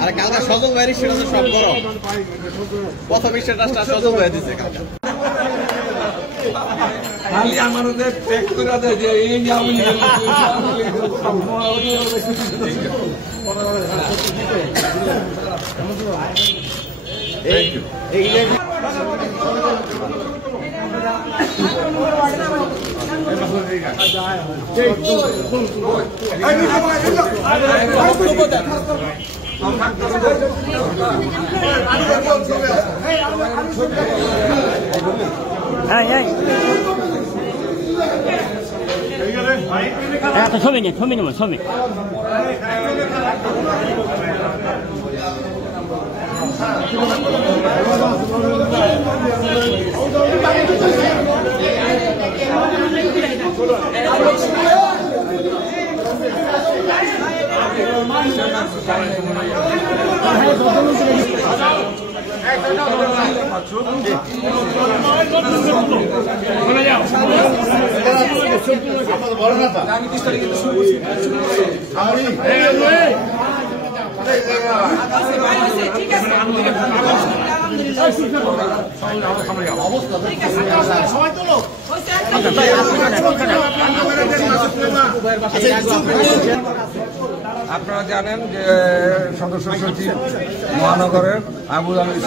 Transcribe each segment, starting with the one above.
আরে কালকা সজল ভাইয়ের সেটা তো সব গরম প্রথম স্ট্যাটাসটা সজল ভাই দিচ্ছে কালকা খালি আমাদের প্যাক করে দেয় যে এই যে আমি ছবি নেই ছবি নেব ছবি আপনারা জানেন যে সদস্য সচিব মহানগরের আবুল আলী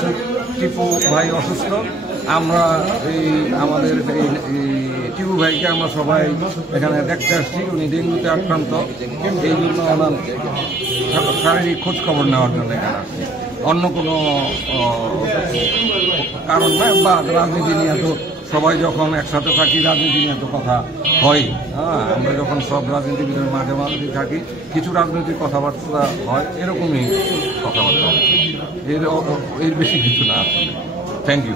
টিপু ভাই অসুস্থ। আমরা আমাদের টিপু ভাইকে আমরা সবাই এখানে দেখতে আসছি। উনি ডেঙ্গুতে আক্রান্ত, এই জন্য ওনার শারীরিক খোঁজ খবর নেওয়ার জন্য এখানে আসছি। অন্য কোনো কারণ নয়। বা রাজনীতি নিয়ে তো সবাই যখন একসাথে থাকি রাজনীতি নিয়ে তো কথা হয়। হ্যাঁ, আমরা যখন সব রাজনীতিবিদের মাঝে মাঝে থাকি কিছু রাজনৈতিক কথাবার্তা হয়, এরকমই কথাবার্তা এর বেশি কিছু না আসলে। Thank you.